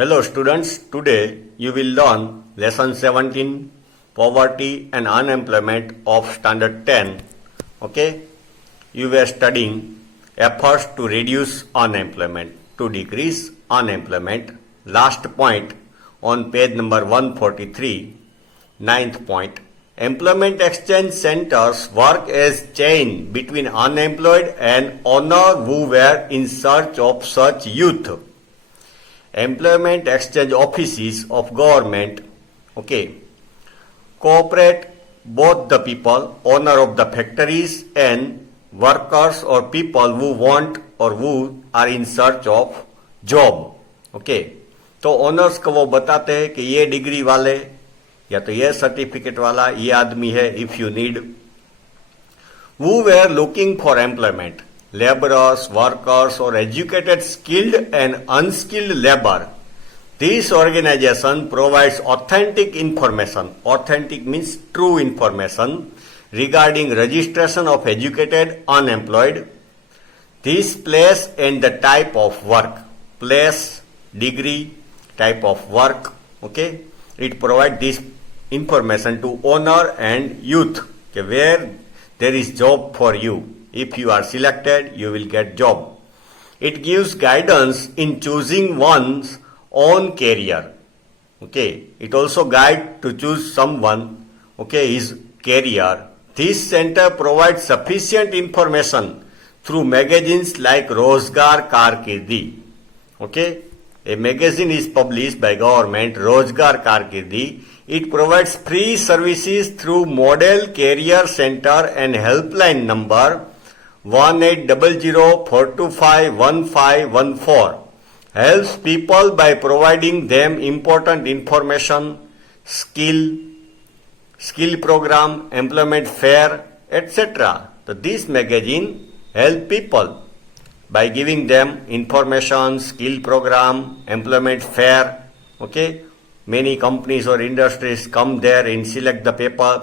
Hello students, today you will learn lesson 17 poverty and unemployment of standard 10. Okay, you were studying efforts to reduce unemployment, to decrease unemployment. Last point on page number 143, ninth point. Employment exchange centers work as chain between unemployed and owner who were in search of such youth. Employment exchange offices of government, cooperate both the people, owner of the factories and workers or people who want or who are in search of job. तो owners को वो बताते हैं कि ये degree वाले या तो ये सर्टिफिकेट वाला ये आदमी है if you need. who were looking for employment, laborers, workers or educated skilled and unskilled labor. This organization provides authentic information, authentic means true information, regarding registration of educated unemployed, this place and the type of work, place, degree, type of work, it provides this information to owner and youth, where there is job for you. If you are selected, you will get job. It gives guidance in choosing one's own career. It also guide to choose someone, his career. This center provides sufficient information through magazines like Rozgar Karkirdi. A magazine is published by government, Rozgar Karkirdi. It provides free services through Model Career Center and helpline number 1800-425-1514. Helps people by providing them important information, skill program, employment fair, etc. So this magazine help people by giving them information, skill program, employment fair. Many companies or industries come there and select the people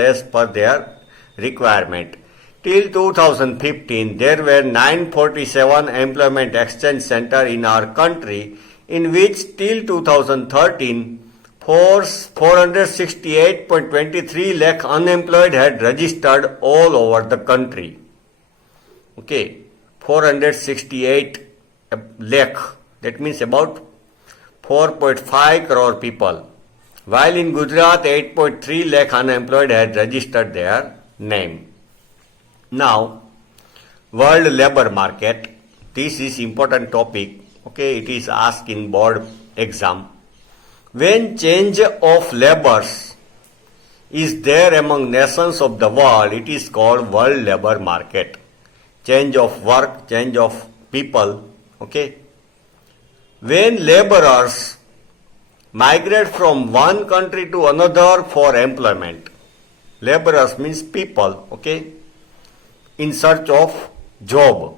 as per their requirement. Till 2015, there were 947 employment exchange centers in our country, in which till 2013, 468.23 lakh unemployed had registered all over the country. 468 lakh, that means about 4.5 crore people. While in Gujarat, 8.3 lakh unemployed had registered their name. Now, world labor market. This is important topic. It is asked in board exam. When change of labors is there among nations of the world, it is called world labor market. Change of work, change of people. When laborers migrate from one country to another for employment, laborers means people, in search of job,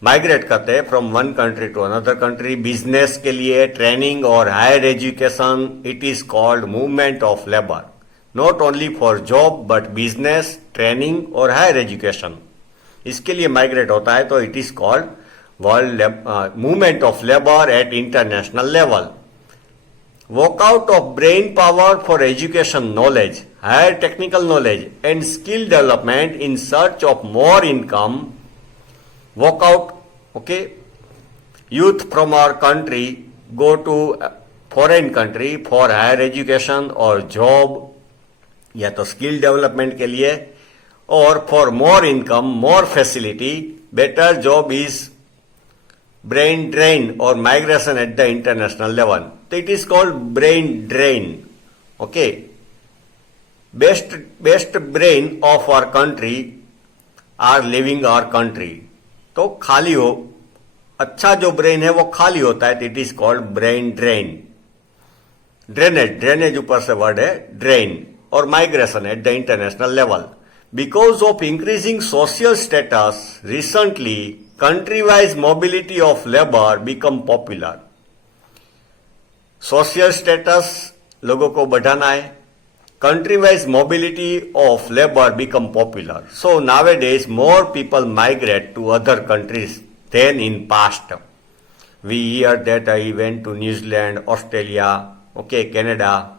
migrate करते हैं from one country to another country, business के लिए, training or higher education, it is called movement of labor. Not only for job but business, training or higher education. इसके लिए migrate होता है तो it is called world movement of labor at international level. Workout of brain power for education knowledge, higher technical knowledge and skill development in search of more income. Workout, youth from our country go to foreign country for higher education or job या तो skill development के लिए or for more income, more facility, better job is brain drain or migration at the international level. So it is called brain drain. Best brain of our country are leaving our country. तो खाली हो, अच्छा जो brain है वो खाली होता है तो it is called brain drain. Drainage ऊपर से वर्ड है ड्रेन और migration at the international level. Because of increasing social status, recently country-wise mobility of labor become popular. Social status लोगों को बढ़ाना है. Country-wise mobility of labor become popular. So nowadays more people migrate to other countries than in past. we hear that he went to New Zealand, Australia, okay, Canada.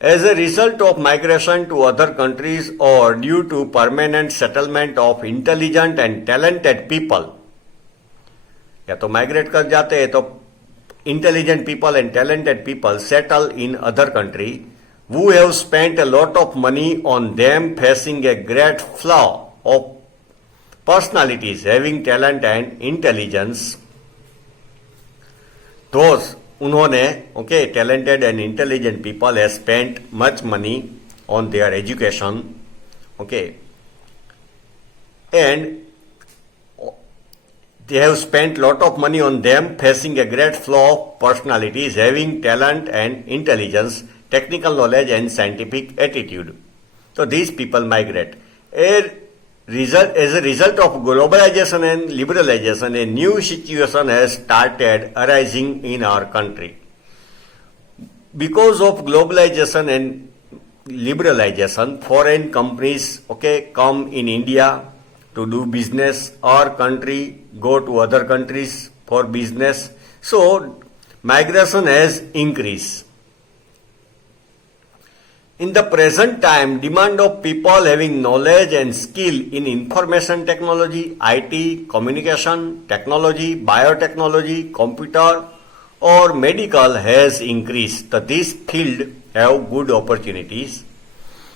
As a result of migration to other countries or due to permanent settlement of intelligent and talented people, या तो migrate कर जाते हैं तो intelligent people and talented people settle in other country who have spent a lot of money on them, facing a great flow of personalities having talent and intelligence. Those उन्होंने talented and intelligent people have spent much money on their education, and they have spent lot of money on them, facing a great flow of personalities having talent and intelligence, technical knowledge and scientific attitude. So these people migrate. As a result of globalization and liberalization, a new situation has started arising in our country. Because of globalization and liberalization, foreign companies come in India to do business. Our country go to other countries for business. So migration has increased. In the present time, demand of people having knowledge and skill in information technology, IT, communication, technology, biotechnology, computer or medical has increased. So this field have good opportunities.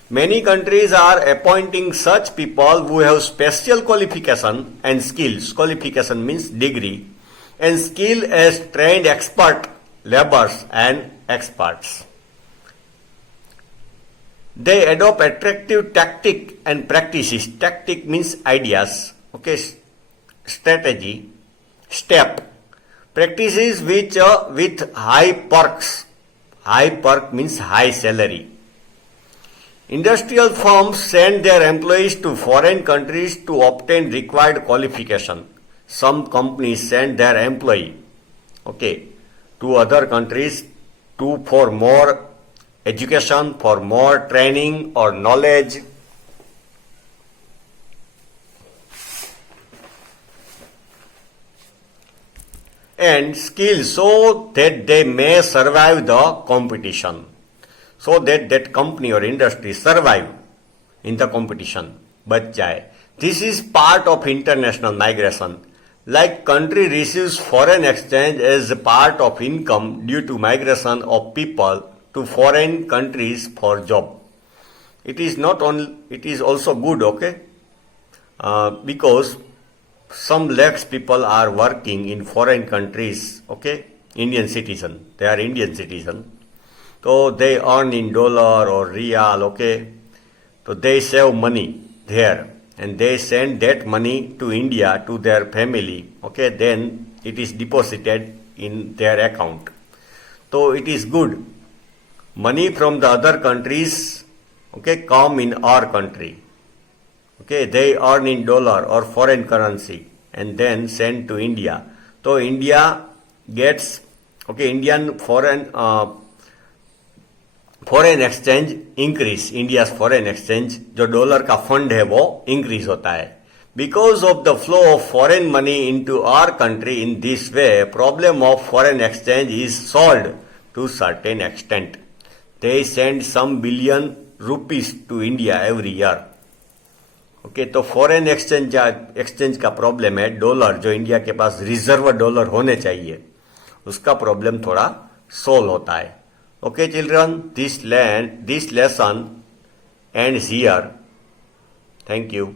Many countries are appointing such people who have special qualification and skills. Qualification means degree, and skill as trained expert laborers and experts. They adopt attractive tactic and practices. Tactic means ideas, strategy, step. Practices which with high perks. High perk means high salary. Industrial firms send their employees to foreign countries to obtain required qualification. Some companies send their employee, to other countries for more education, for more training or knowledge. And skills so that they may survive the competition. So that company or industry survive in the competition, बच जाए. This is part of international migration. Like country receives foreign exchange as a part of income due to migration of people to foreign countries for job. It is not only, it is also good, because some lakhs people are working in foreign countries, Indian citizen, they are Indian citizen. So they earn in dollar or real, So they save money there and they send that money to India to their family, Then it is deposited in their account. So it is good. Money from the other countries, come in our country. They earn in dollar or foreign currency and then send to India. So India gets, Indian foreign exchange increase. India's foreign exchange जो dollar का fund है वो increase होता है. Because of the flow of foreign money into our country in this way, problem of foreign exchange is solved to certain extent. They send some billion rupees to India every year. तो foreign exchange का problem है. Dollar जो India के पास reserve dollar होने चाहिए उसका problem थोड़ा solve होता है. Children, this lesson ends here. Thank you.